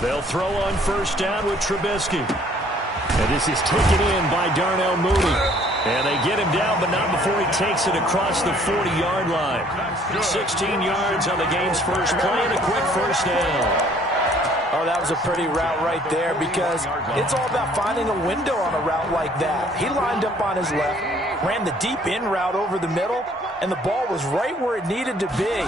They'll throw on first down with Trubisky. And this is taken in by Darnell Mooney. And they get him down, but not before he takes it across the 40-yard line. 16 yards on the game's first play and a quick first down. Oh, that was a pretty route right there because it's all about finding a window on a route like that. He lined up on his left, ran the deep in route over the middle, and the ball was right where it needed to be.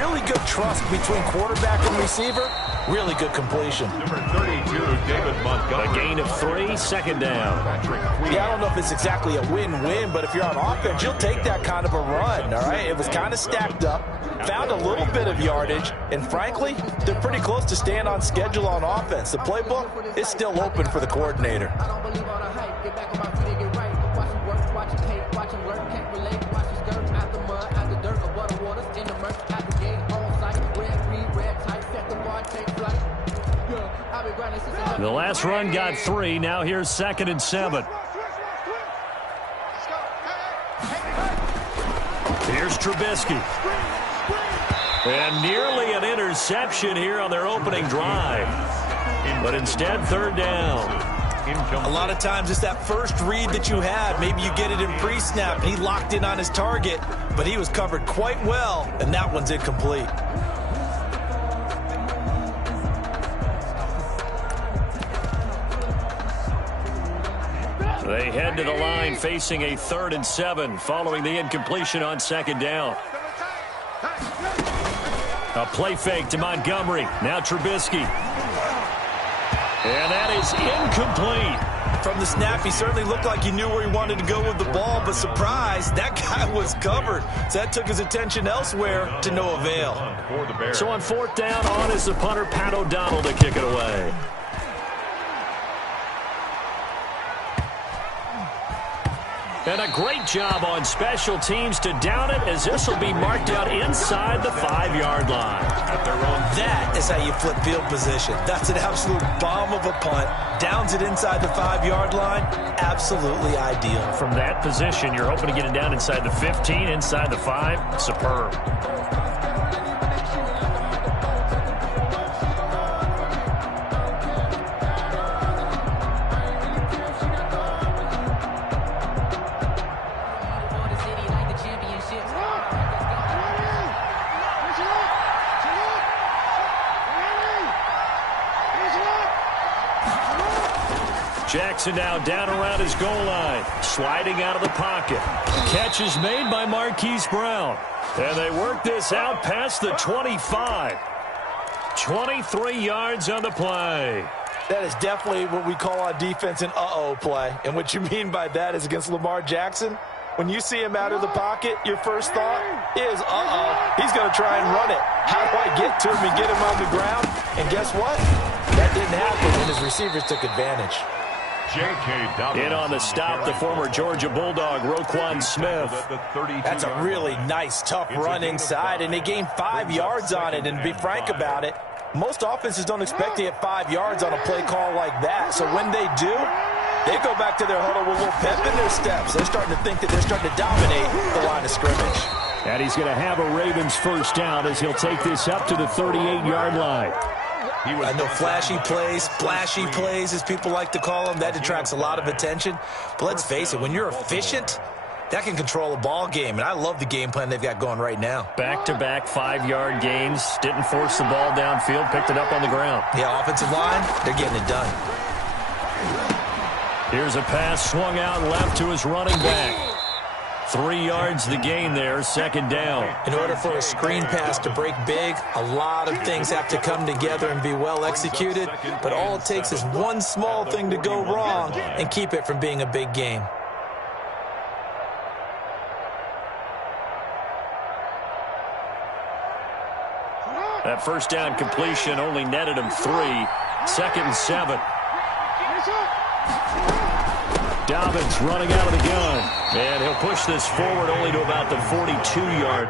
Really good trust between quarterback and receiver. Really good completion. Number 32, David Montgomery. A gain of 3, second down. Yeah, I don't know if it's exactly a win-win, but if you're on offense, you'll take that kind of a run, all right? It was kind of stacked up, found a little bit of yardage, and frankly, they're pretty close to staying on schedule on offense. The playbook is still open for the coordinator. The last run got 3. Now here's 2nd and 7. Here's Trubisky. And nearly an interception here on their opening drive. But instead, 3rd down. A lot of times it's that first read that you had. Maybe you get it in pre-snap. He locked in on his target, but he was covered quite well, and that one's incomplete. They head to the line facing a 3rd and 7 following the incompletion on 2nd down. A play fake to Montgomery. Now Trubisky. And that is incomplete. From the snap, he certainly looked like he knew where he wanted to go with the ball, but surprise, that guy was covered. So that took his attention elsewhere to no avail. So on 4th down, on is the punter, Pat O'Donnell, to kick it away. And a great job on special teams to down it, as this will be marked out inside the 5-yard line. That is how you flip field position. That's an absolute bomb of a punt. Downs it inside the 5-yard line. Absolutely ideal. From that position, you're hoping to get it down inside the 15, inside the 5. Superb. Jackson now down around his goal line, sliding out of the pocket. Catch is made by Marquise Brown. And they work this out past the 25. 23 yards on the play. That is definitely what we call on defense an uh-oh play. And what you mean by that is against Lamar Jackson, when you see him out of the pocket, your first thought is, uh-oh, he's going to try and run it. How do I get to him and get him on the ground? And guess what? That didn't happen, and his receivers took advantage. In on the stop, the former Georgia Bulldog, Roquan Smith. That's a really nice, tough run inside, and they gained 5 yards on it. And to be frank about it, most offenses don't expect to get 5 yards on a play call like that. So when they do, they go back to their huddle with a little pep in their steps. They're starting to think that they're starting to dominate the line of scrimmage. And he's going to have a Ravens first down as he'll take this up to the 38-yard line. I know flashy plays, splashy plays, as people like to call them, that attracts a lot of attention. But let's face it, when you're efficient, that can control a ball game. And I love the game plan they've got going right now. Back-to-back 5-yard gains. Didn't force the ball downfield. Picked it up on the ground. Yeah, offensive line, they're getting it done. Here's a pass swung out left to his running back. 3 yards the gain there, 2nd down. In order for a screen pass to break big, a lot of things have to come together and be well executed. But all it takes is one small thing to go wrong and keep it from being a big game. That first down completion only netted him 3. 2nd and 7. Dobbins running out of the gun. And he'll push this forward only to about the 42-yard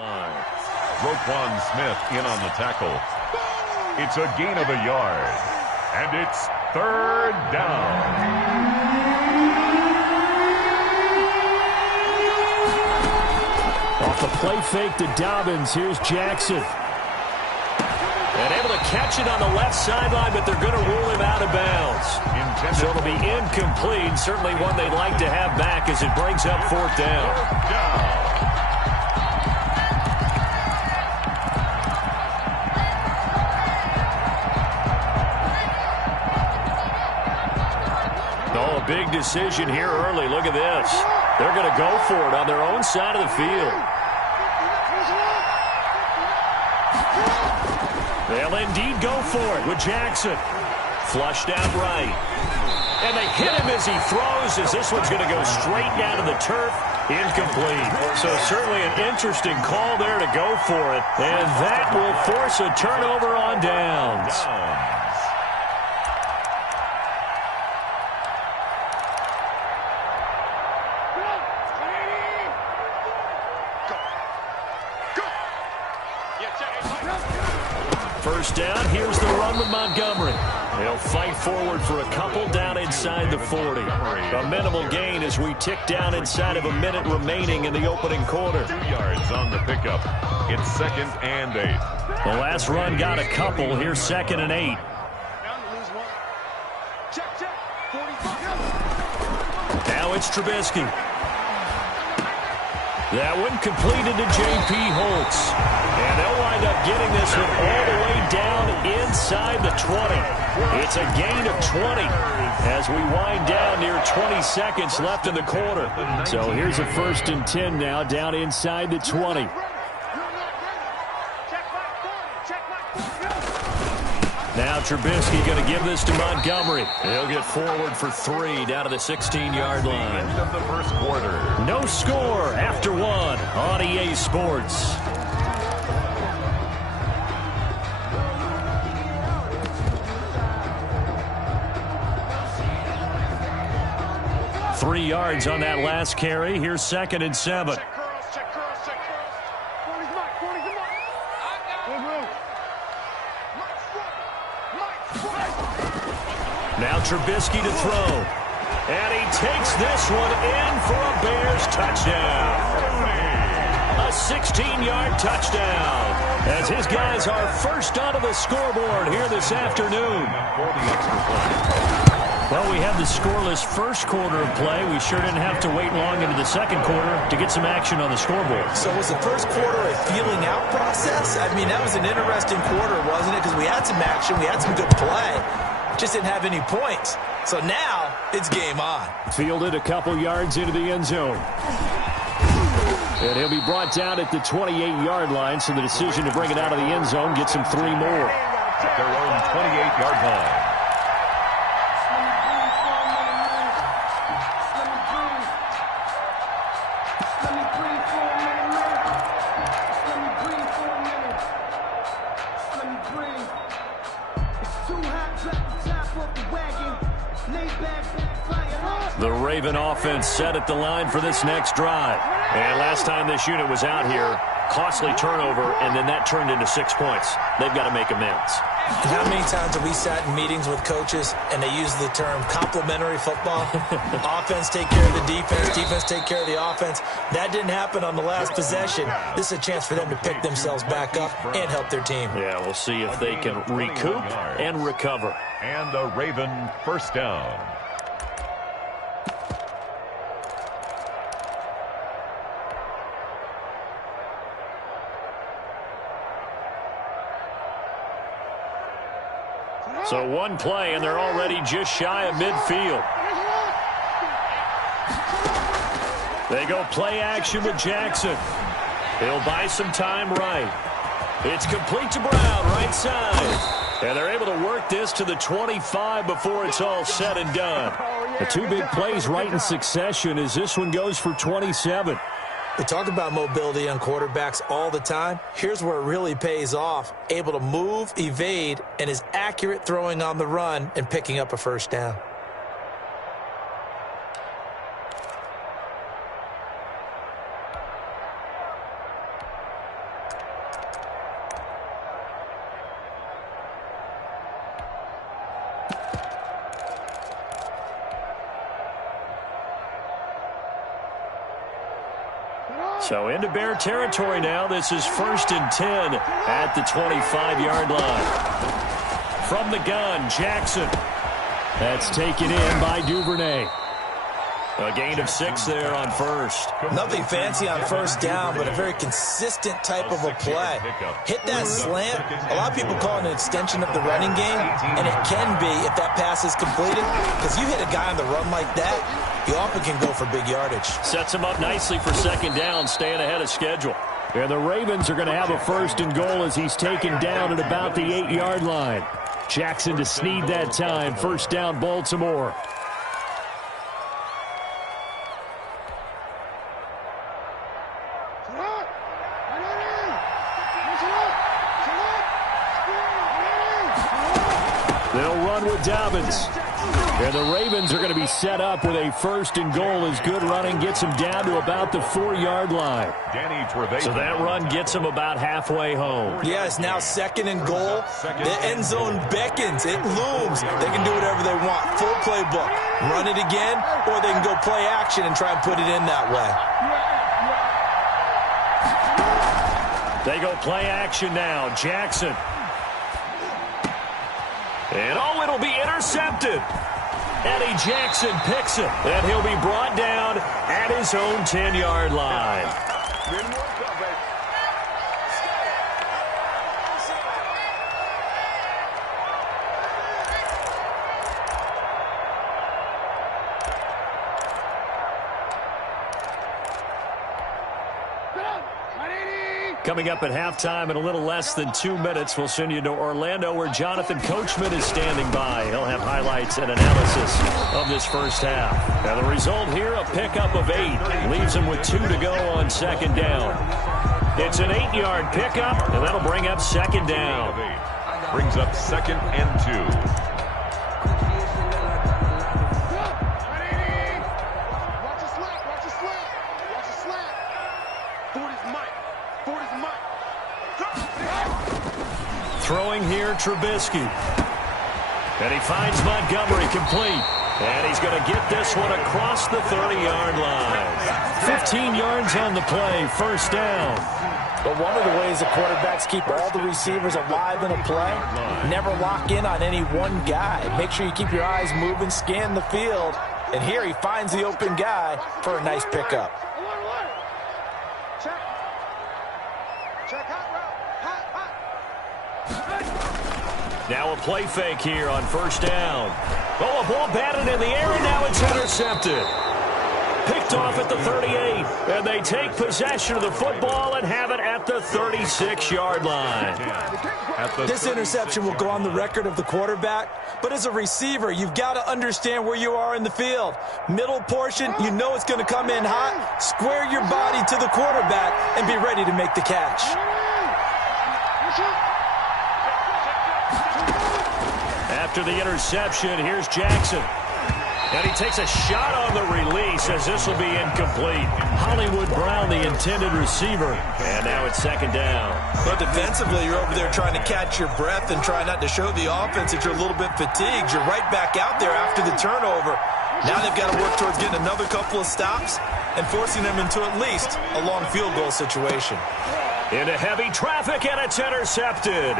Roquan Smith in on the tackle. It's a gain of a yard. And it's third down. Off the play fake to Dobbins. Here's Jackson. And able to catch it on the left sideline, but they're going to rule him out of bounds. So it'll be incomplete. Certainly one they'd like to have back as it brings up fourth down. Oh, a big decision here early. Look at this. They're going to go for it on their own side of the field. They'll indeed go for it with Jackson. Flushed out right. And they hit him as he throws, as this one's going to go straight down to the turf. Incomplete. So certainly an interesting call there to go for it. And that will force a turnover on downs. First down, here's the run with Montgomery. They'll fight forward for a couple down inside the 40. A minimal gain as we tick down inside of a minute remaining in the opening quarter. 2 yards on the pickup. It's 2nd and 8. The last run got a couple. Here's 2nd and 8. Now it's Trubisky. That one completed to J.P. Holtz. And they'll wind up getting this one all the way down inside the 20. It's a gain of 20 as we wind down near 20 seconds left in the quarter. So here's a 1st and 10 now down inside the 20. Now Trubisky going to give this to Montgomery. He'll get forward for 3 down to the 16-yard line. End of the first quarter. No score after 1 on EA Sports. Three yards on that last carry. Here's 2nd and 7. Now Trubisky to throw. And he takes this one in for a Bears touchdown. A 16-yard touchdown. As his guys are first onto the scoreboard here this afternoon. Well, we had the scoreless first quarter of play. We sure didn't have to wait long into the second quarter to get some action on the scoreboard. So was the first quarter a feeling out process? I mean, that was an interesting quarter, wasn't it? Because we had some action, we had some good play. Just didn't have any points. So now it's game on. Fielded a couple yards into the end zone. And he'll be brought down at the 28-yard line, so the decision to bring it out of the end zone gets him 3 more. At their own 28-yard line. The Raven offense set at the line for this next drive. And last time this unit was out here, costly turnover, and then that turned into 6 points. They've got to make amends. How many times have we sat in meetings with coaches and they use the term complementary football? Offense take care of the defense, defense take care of the offense. That didn't happen on the last possession. This is a chance for them to pick themselves back up and help their team. Yeah, we'll see if they can recoup and recover. And a Raven first down. So one play, and they're already just shy of midfield. They go play action with Jackson. He'll buy some time right. It's complete to Brown, right side. And they're able to work this to the 25 before it's all said and done. The 2 big plays right in succession as this one goes for 27. We talk about mobility on quarterbacks all the time. Here's where it really pays off. Able to move, evade, and is accurate throwing on the run and picking up a first down. So into Bear territory now. This is 1st and 10 at the 25-yard line. From the gun, Jackson. That's taken in by Duvernay. A gain of 6 there on first. Nothing fancy on first down, but a very consistent type of a play. Hit that slant. A lot of people call it an extension of the running game, and it can be if that pass is completed, because you hit a guy on the run like that, you often can go for big yardage. Sets him up nicely for 2nd down, staying ahead of schedule. And the Ravens are going to have a 1st and goal as he's taken down at about the 8-yard line. Jackson to Snead that time. 1st down, Baltimore. They'll run with Dobbins. And the Ravens are going to be set up with a 1st and goal as good running gets him down to about the 4-yard line. So that run gets him about halfway home. Yeah, it's now 2nd and goal. The end zone beckons. It looms. They can do whatever they want. Full playbook. Run it again, or they can go play action and try and put it in that They way. go play action now. Jackson. And it'll be intercepted. Eddie Jackson picks it, and he'll be brought down at his own 10-yard line. Coming up at halftime in a little less than 2 minutes, we'll send you to Orlando where Jonathan Coachman is standing by. He'll have highlights and analysis of this first half. Now the result here, a pickup of 8. Leaves him with 2 to go on 2nd down. It's an 8-yard pickup, and that'll bring up 2nd down. Brings up 2nd and 2. Throwing here, Trubisky. And he finds Montgomery complete. And he's going to get this one across the 30-yard line. 15 yards on the play, 1st down. But one of the ways the quarterbacks keep all the receivers alive in a play, never lock in on any one guy. Make sure you keep your eyes moving, scan the field. And here he finds the open guy for a nice pickup. Now a play fake here on 1st down. Oh, a ball batted in the air, and now it's intercepted. Picked off at the 38, and they take possession of the football and have it at the 36-yard line. This interception will go on the record of the quarterback, but as a receiver, you've got to understand where you are in the field. Middle portion, you know it's going to come in hot. Square your body to the quarterback and be ready to make the catch. After the interception, here's Jackson. And he takes a shot on the release as this will be incomplete. Hollywood Brown, the intended receiver. And now it's 2nd down. But defensively, you're over there trying to catch your breath and try not to show the offense that you're a little bit fatigued. You're right back out there after the turnover. Now they've got to work towards getting another couple of stops and forcing them into at least a long field goal situation. Into heavy traffic, and it's intercepted.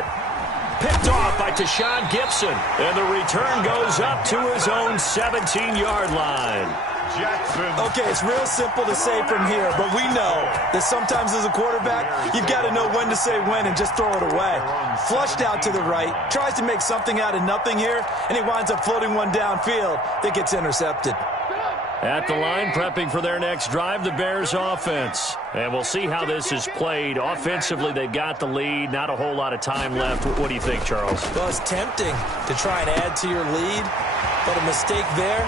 Picked off by Tashawn Gibson, and the return goes up to his own 17-yard line. Jackson. Okay, it's real simple to say from here, but we know that sometimes as a quarterback, you've got to know when to say when and just throw it away. Flushed out to the right, tries to make something out of nothing here, and he winds up floating one downfield that gets intercepted. At the line, prepping for their next drive, the Bears offense. And we'll see how this is played. Offensively, they've got the lead. Not a whole lot of time left. What do you think, Charles? Well, it's tempting to try and add to your lead, but a mistake there,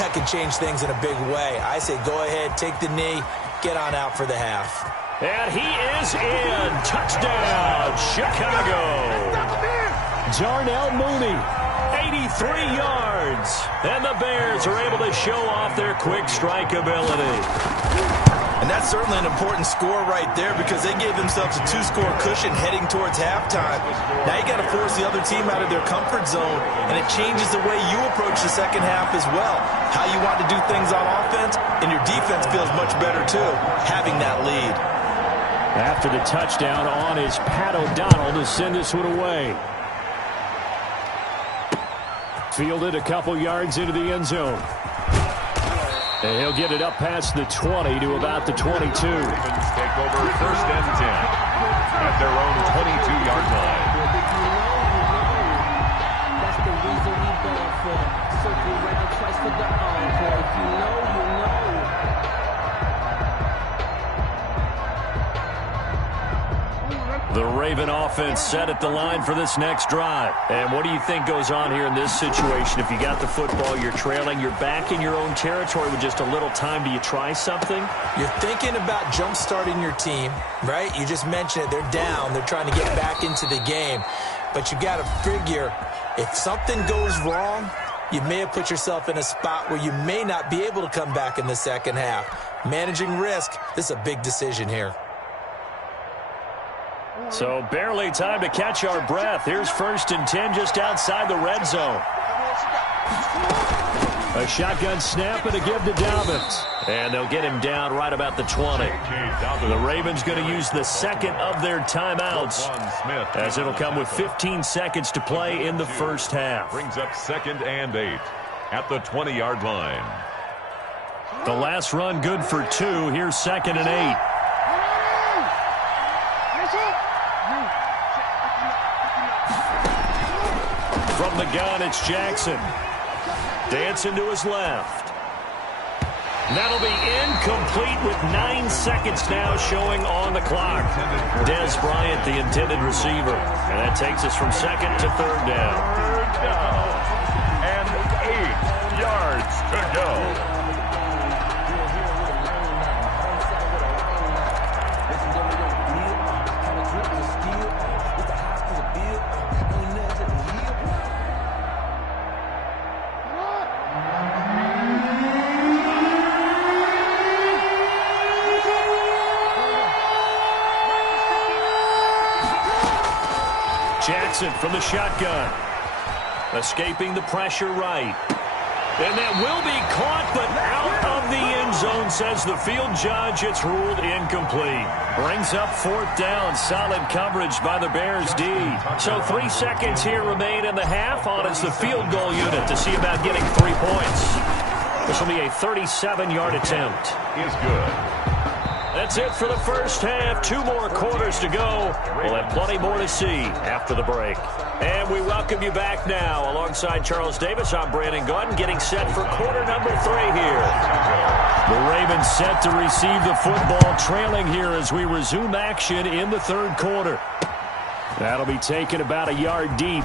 that can change things in a big way. I say go ahead, take the knee, get on out for the half. And he is in. Touchdown, Chicago. Darnell Mooney. 83 yards, and the Bears are able to show off their quick strike ability. And that's certainly an important score right there because they gave themselves a 2-score cushion heading towards halftime. Now you got to force the other team out of their comfort zone, and it changes the way you approach the second half as well. How you want to do things on offense, and your defense feels much better too, having that lead. After the touchdown on is Pat O'Donnell to send this one away. Fielded a couple yards into the end zone. And he'll get it up past the 20 to about the 22. Ravens take over 1st and 10 at their own 22-yard line. That's the reason we go for. Circle round twice for the encore. If you know, you know. The Raven offense set at the line for this next drive. And what do you think goes on here in this situation? If you got the football, you're trailing, you're back in your own territory with just a little time. Do you try something? You're thinking about jump-starting your team, right? You just mentioned it. They're down. They're trying to get back into the game. But you got to figure, if something goes wrong, you may have put yourself in a spot where you may not be able to come back in the second half. Managing risk, this is a big decision here. So barely time to catch our breath. Here's 1st and 10 just outside the red zone. A shotgun snap and a give to Dobbins. And they'll get him down right about the 20. The Ravens going to use the second of their timeouts, as it'll come with 15 seconds to play in the first half. Brings up 2nd and 8 at the 20-yard line. The last run good for 2. Here's 2nd and 8. From the gun, it's Jackson. Dancing to his left. That'll be incomplete with 9 seconds now showing on the clock. Dez Bryant, the intended receiver. And that takes us from 2nd to 3rd down. 3rd down. And 8 yards to go. Jackson from the shotgun. Escaping the pressure right. And that will be caught, but out of the end zone, says the field judge. It's ruled incomplete. Brings up 4th down. Solid coverage by the Bears D. So 3 seconds here remain in the half. On is the field goal unit to see about getting 3 points. This will be a 37-yard attempt. Is good. That's it for the first half. 2 more quarters to go. We'll have plenty more to see after the break. And we welcome you back now. Alongside Charles Davis, I'm Brandon Gunn, getting set for quarter number 3 here. The Ravens set to receive the football, trailing here as we resume action in the 3rd quarter. That'll be taken about a yard deep.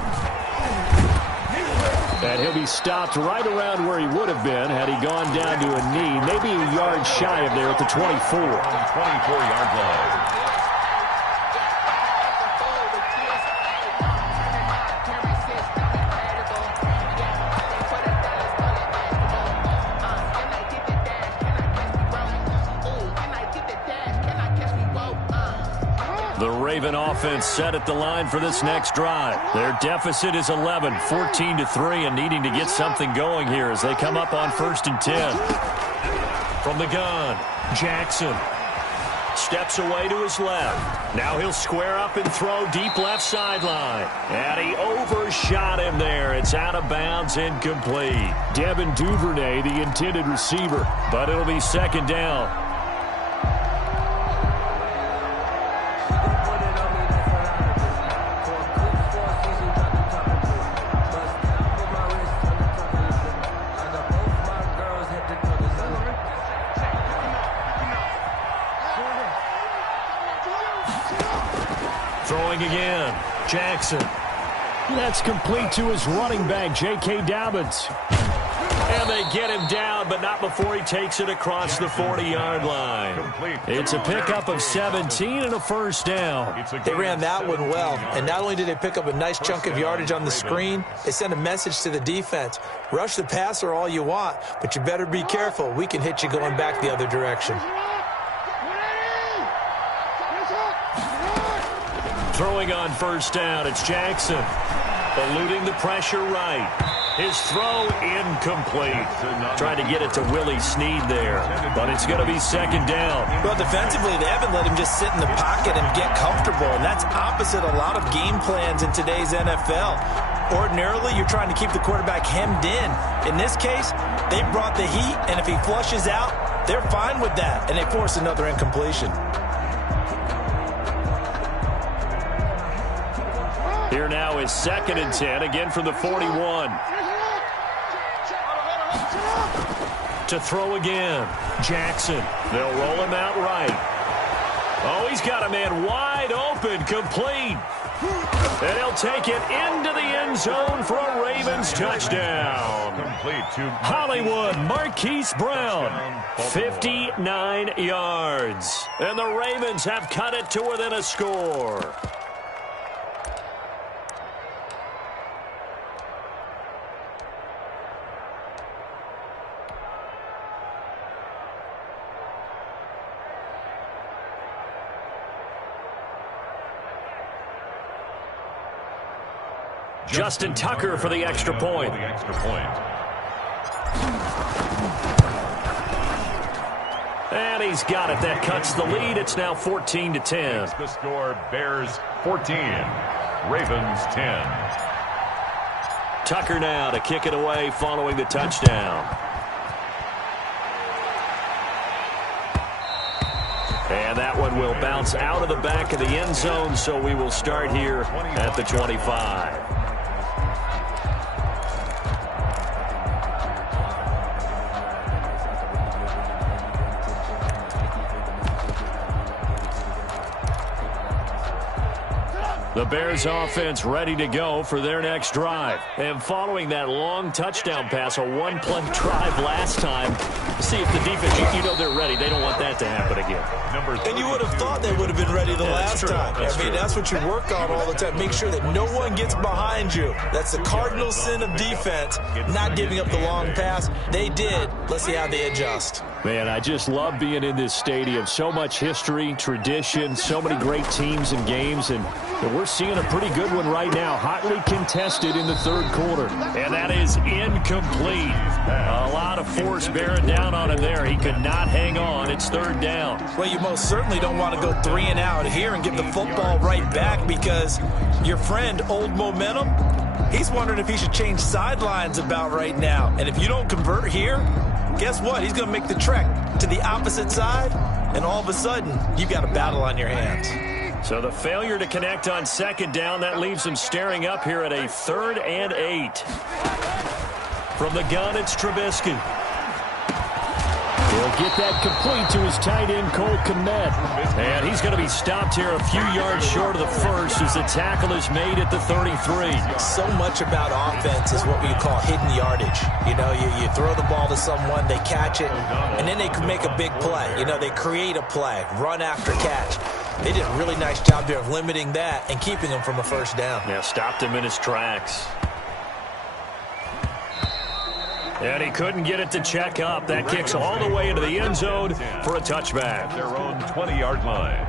And he'll be stopped right around where he would have been had he gone down to a knee. Maybe a yard shy of there at the 24. 24-yard line. The Raven offense set at the line for this next drive. Their deficit is 11, 14-3, and needing to get something going here as they come up on 1st and 10. From the gun, Jackson steps away to his left. Now he'll square up and throw deep left sideline. And he overshot him there. It's out of bounds, incomplete. Devin Duvernay, the intended receiver, but it'll be 2nd down. Throwing again, Jackson. That's complete to his running back, J.K. Dobbins. And they get him down, but not before he takes it across the 40-yard line. It's a pickup of 17 and a 1st down. They ran that one well, and not only did they pick up a nice chunk of yardage on the screen, they sent a message to the defense. Rush the passer all you want, but you better be careful. We can hit you going back the other direction. Throwing on first down, it's Jackson. Eluding the pressure right. His throw incomplete. Trying to get it to Willie Snead there, but it's going to be second down. Well, defensively, they haven't let him just sit in the pocket and get comfortable, and that's opposite a lot of game plans in today's NFL. Ordinarily, you're trying to keep the quarterback hemmed in. In this case, they brought the heat, and if he flushes out, they're fine with that, and they force another incompletion. Here now is 2nd and 10, again from the 41. To throw again, Jackson. They'll roll him out right. Oh, he's got a man wide open, complete. And he'll take it into the end zone for a Ravens touchdown. Complete to Hollywood, Marquise Brown, 59 yards. And the Ravens have cut it to within a score. Justin Tucker for the extra point. And he's got it. That cuts the lead. It's now 14-10. The score, Bears 14, Ravens 10. Tucker now to kick it away following the touchdown. And that one will bounce out of the back of the end zone, so we will start here at the 25. The Bears offense ready to go for their next drive. And following that long touchdown pass, a one-play drive last time, see if the defense, you know they're ready. They don't want that to happen again. And you would have thought they would have been ready the last time. That's what you work on all the time. Make sure that no one gets behind you. That's the cardinal sin of defense, not giving up the long pass. They did. Let's see how they adjust. Man, I just love being in this stadium. So much history, tradition, so many great teams and games, and we're seeing a pretty good one right now. Hotly contested in the third quarter. And that is incomplete. A lot of force bearing down on him there. He could not hang on. It's third down. Well, you most certainly don't want to go 3 and out here and give the football right back, because your friend, Old Momentum, he's wondering if he should change sidelines about right now. And if you don't convert here, guess what? He's going to make the trek to the opposite side, and all of a sudden, you've got a battle on your hands. So the failure to connect on second down, that leaves him staring up here at a 3rd and 8. From the gun, it's Trubisky. He'll get that complete to his tight end, Cole Kmet. And he's going to be stopped here a few yards short of the first as the tackle is made at the 33. So much about offense is what we call hidden yardage. You know, you throw the ball to someone, they catch it, and then they can make a big play. You know, they create a play, run after catch. They did a really nice job there of limiting that and keeping him from a first down. Yeah, stopped him in his tracks. And he couldn't get it to check up. That kicks all the way into the end zone for a touchback. Their own 20-yard line.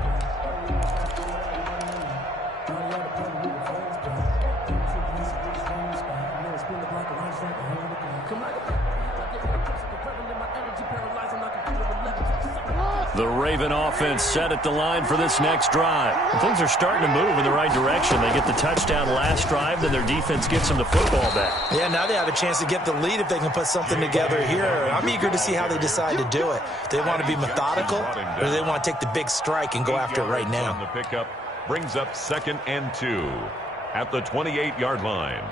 The Raven offense set at the line for this next drive. And things are starting to move in the right direction. They get the touchdown last drive, then their defense gets them the football back. Yeah, now they have a chance to get the lead if they can put something together here. I'm eager to see how they decide to do it. Do they want to be methodical, or do they want to take the big strike and go after it right now? The pickup brings up 2nd and 2 at the 28-yard line.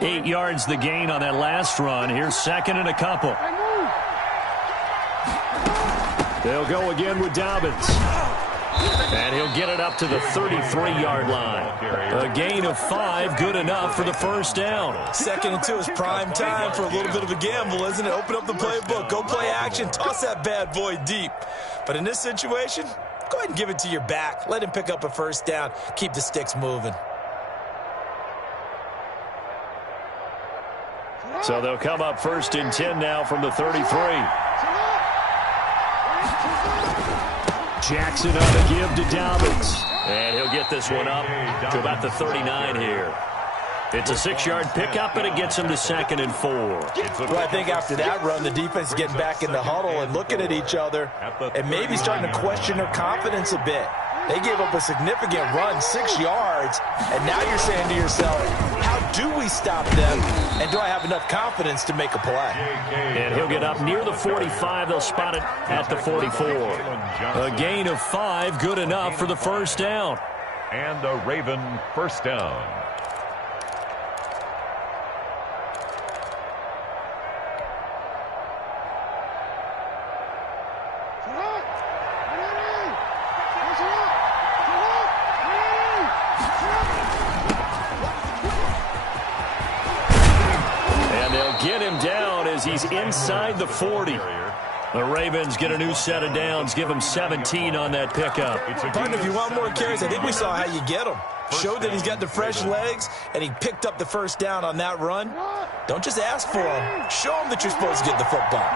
8 yards the gain on that last run. Here's 2nd and a couple. They'll go again with Dobbins. And he'll get it up to the 33-yard line. A gain of 5, good enough for the first down. 2nd and 2 is prime time for a little bit of a gamble, isn't it? Open up the playbook, go play action, toss that bad boy deep. But in this situation, go ahead and give it to your back. Let him pick up a first down. Keep the sticks moving. So they'll come up 1st and 10 now from the 33. Jackson on the give to Dobbins. And he'll get this one up to about the 39 here. It's a 6-yard pickup, and it gets him to 2nd and 4. Well, I think after that run, the defense is getting back in the huddle and looking at each other and maybe starting to question their confidence a bit. They gave up a significant run, 6 yards, and now you're saying to yourself, how do we stop them, and do I have enough confidence to make a play? And he'll get up near the 45. They'll spot it at the 44. A gain of 5, good enough for the first down. And a Raven first down. Get him down as he's inside the 40. The Ravens get a new set of downs, give him 17 on that pickup. Partner, if you want more carries, I think we saw how you get him. Showed that he's got the fresh legs, and he picked up the first down on that run. Don't just ask for him. Show him that you're supposed to get the football.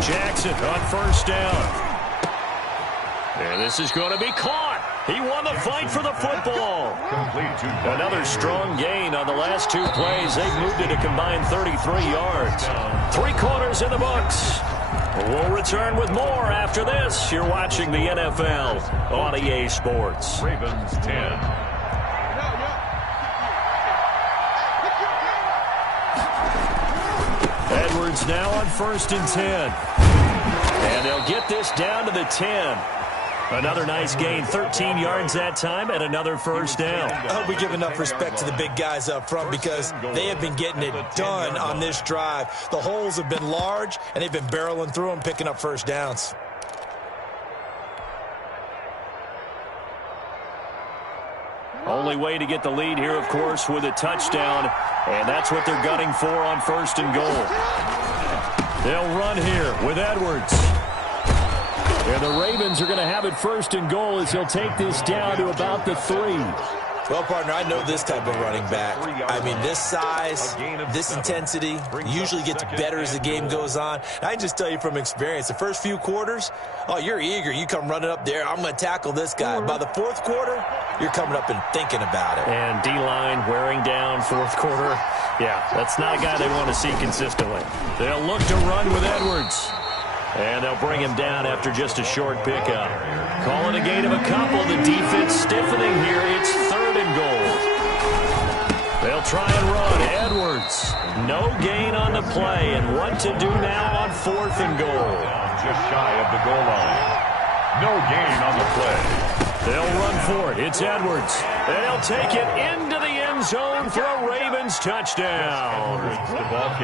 Jackson on first down. And this is going to be caught. He won the fight for the football. Another strong gain on the last 2 plays. They've moved it a combined 33 yards. 3 quarters in the books. We'll return with more after this. You're watching the NFL on EA Sports. Ravens 10. Edwards now on 1st and 10. And they'll get this down to the 10. Another nice gain, 13 yards that time, and another first down. I hope we give enough respect to the big guys up front because they have been getting it done on this drive. The holes have been large, and they've been barreling through them, picking up first downs. Only way to get the lead here, of course, with a touchdown, and that's what they're gunning for on 1st and goal. They'll run here with Edwards. And the Ravens are going to have it 1st and goal as he'll take this down to about the 3. Well, partner, I know this type of running back. I mean, this size, this intensity usually gets better as the game goes on. And I can just tell you from experience, the first few quarters, oh, you're eager. You come running up there, I'm going to tackle this guy. By the 4th quarter, you're coming up and thinking about it. And D-line wearing down 4th quarter. Yeah, that's not a guy they want to see consistently. They'll look to run with Edwards. And they'll bring him down after just a short pickup. Call it a gain of a couple. The defense stiffening here. It's 3rd and goal. They'll try and run. Edwards. No gain on the play. And what to do now on 4th and goal. Just shy of the goal line. No gain on the play. They'll run for it. It's Edwards. And he'll take it into the end zone for a Ravens touchdown.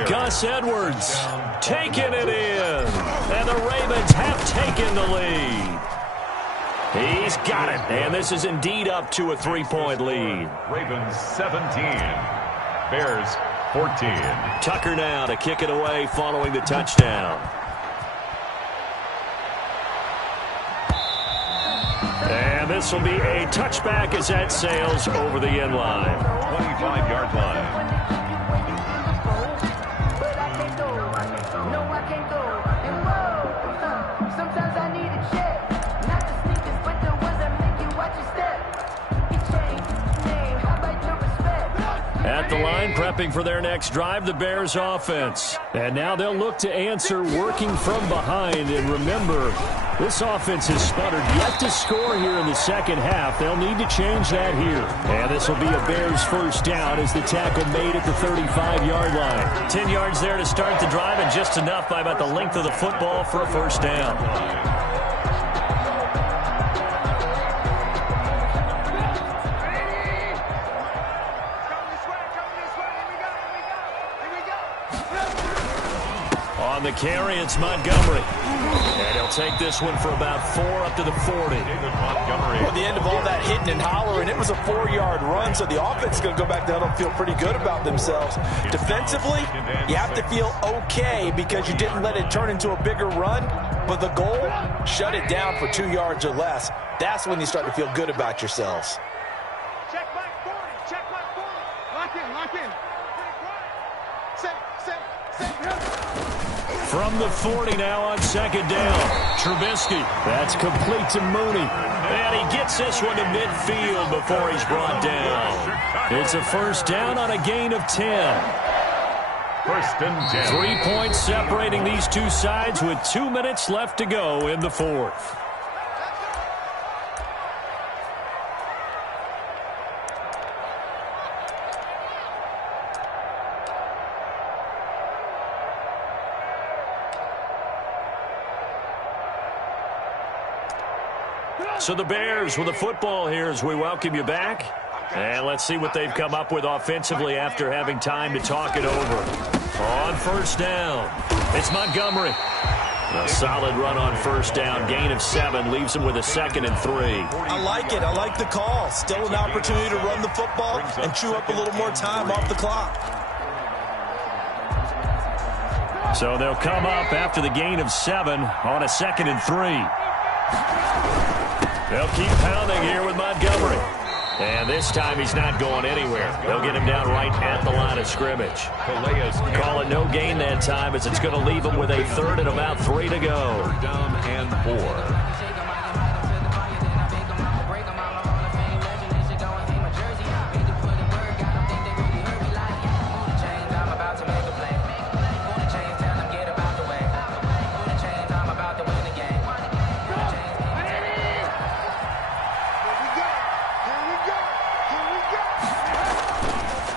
Gus Edwards taking it in. And the Ravens have taken the lead. He's got it. And this is indeed up to a 3-point lead. Ravens 17. Bears 14. Tucker now to kick it away following the touchdown. And this will be a touchback as that sails over the end line. 25-yard line. At the line, prepping for their next drive, the Bears offense. And now they'll look to answer working from behind. And remember, this offense has sputtered yet to score here in the second half. They'll need to change that here. And this will be a Bears first down as the tackle made at the 35-yard line. 10 yards there to start the drive, and just enough by about the length of the football for a first down. On the carry, it's Montgomery. And he'll take this one for about 4 up to the 40. Well, at the end of all that hitting and hollering, it was a 4-yard run, so the offense is going to go back down and feel pretty good about themselves. Defensively, you have to feel okay because you didn't let it turn into a bigger run. But the goal, shut it down for 2 yards or less. That's when you start to feel good about yourselves. Check back 40. Check back 40. Lock in. Lock in. From the 40 now on second down. Trubisky. That's complete to Mooney. And he gets this one to midfield before he's brought down. It's a first down on a gain of 10. First and 10. 3 points separating these two sides with 2 minutes left to go in the fourth. So the Bears with the football here as we welcome you back. And let's see what they've come up with offensively after having time to talk it over. On first down, it's Montgomery. A solid run on first down. Gain of 7 leaves him with a 2nd and 3. I like it. I like the call. Still an opportunity to run the football and chew up a little more time off the clock. So they'll come up after the gain of 7 on a 2nd and 3. They'll keep pounding here with Montgomery. And this time he's not going anywhere. They'll get him down right at the line of scrimmage. Call it no gain that time as it's going to leave him with a 3rd and about 3 to go. 3rd down and 4.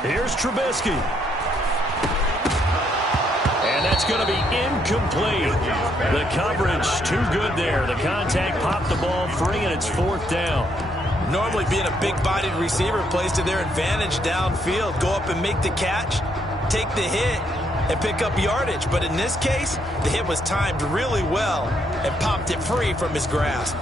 Here's Trubisky. And that's going to be incomplete. The coverage too good there. The contact popped the ball free, and it's 4th down. Normally being a big-bodied receiver plays to their advantage downfield. Go up and make the catch, take the hit, and pick up yardage. But in this case, the hit was timed really well and popped it free from his grasp.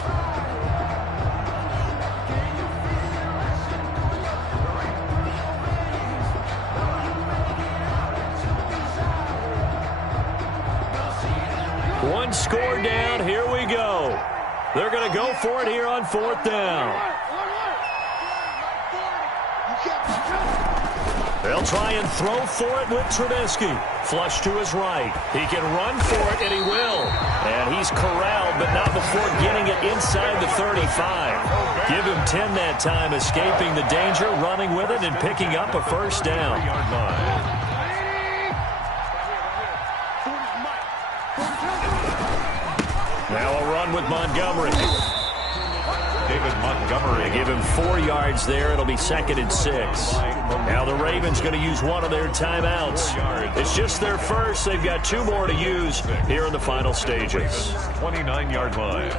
One score down. Here we go. They're going to go for it here on 4th down. They'll try and throw for it with Trubisky. Flush to his right. He can run for it, and he will. And he's corralled, but not before getting it inside the 35. Give him 10 that time, escaping the danger, running with it, and picking up a first down. Now a run with Montgomery. David Montgomery. They give him 4 yards there. It'll be 2nd and 6. Now the Ravens going to use one of their timeouts. It's just their first. They've got 2 more to use here in the final stages. 29-yard line.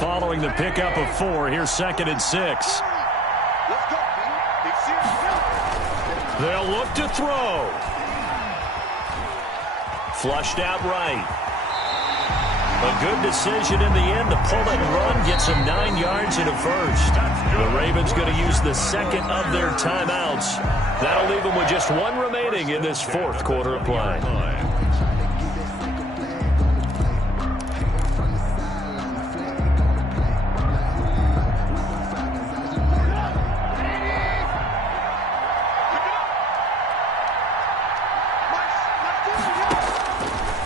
Following the pickup of 4, here's 2nd and 6. They'll look to throw. Flushed out right. A good decision in the end to pull it and run. Gets him 9 yards and a first. The Ravens going to use the 2nd of their timeouts. That'll leave them with just 1 remaining in this 4th quarter of play.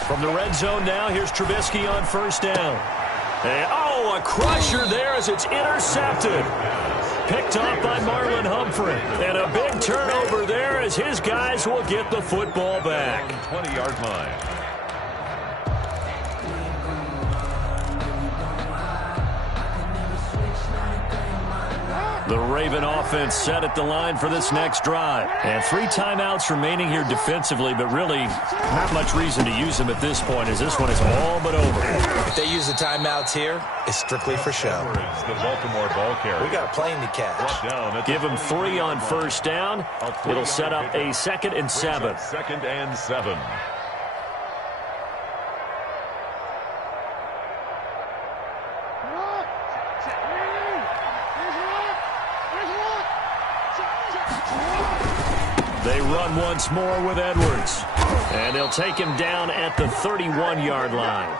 From the red zone now, here's Trubisky on first down. And, a crusher there as it's intercepted. Picked off by Marlon Humphrey. And a big turnover there as his guys will get the football back. 20-yard line. The Raven offense set at the line for this next drive. And 3 timeouts remaining here defensively, but really not much reason to use them at this point as this one is all but over. If they use the timeouts here, it's strictly for show. The Baltimore ball carrier. We got a plane to catch. Give him 3 on first down. It'll set up a 2nd and 7. 2nd and 7. They run once more with Edwards. And they'll take him down at the 31-yard line.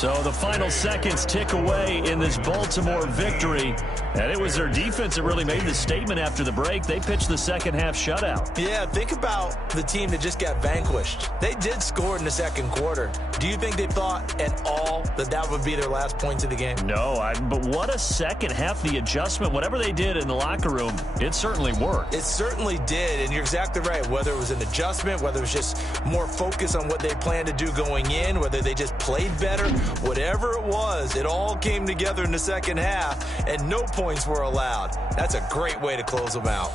So the final seconds tick away in this Baltimore victory. And it was their defense that really made the statement after the break. They pitched the second half shutout. Yeah, think about the team that just got vanquished. They did score in the second quarter. Do you think they thought at all that that would be their last points of the game? No, but what a second half. The adjustment, whatever they did in the locker room, it certainly worked. It certainly did, and you're exactly right. Whether it was an adjustment, whether it was just more focus on what they planned to do going in, whether they just played better, whatever it was, it all came together in the second half, and no points were allowed. That's a great way to close them out.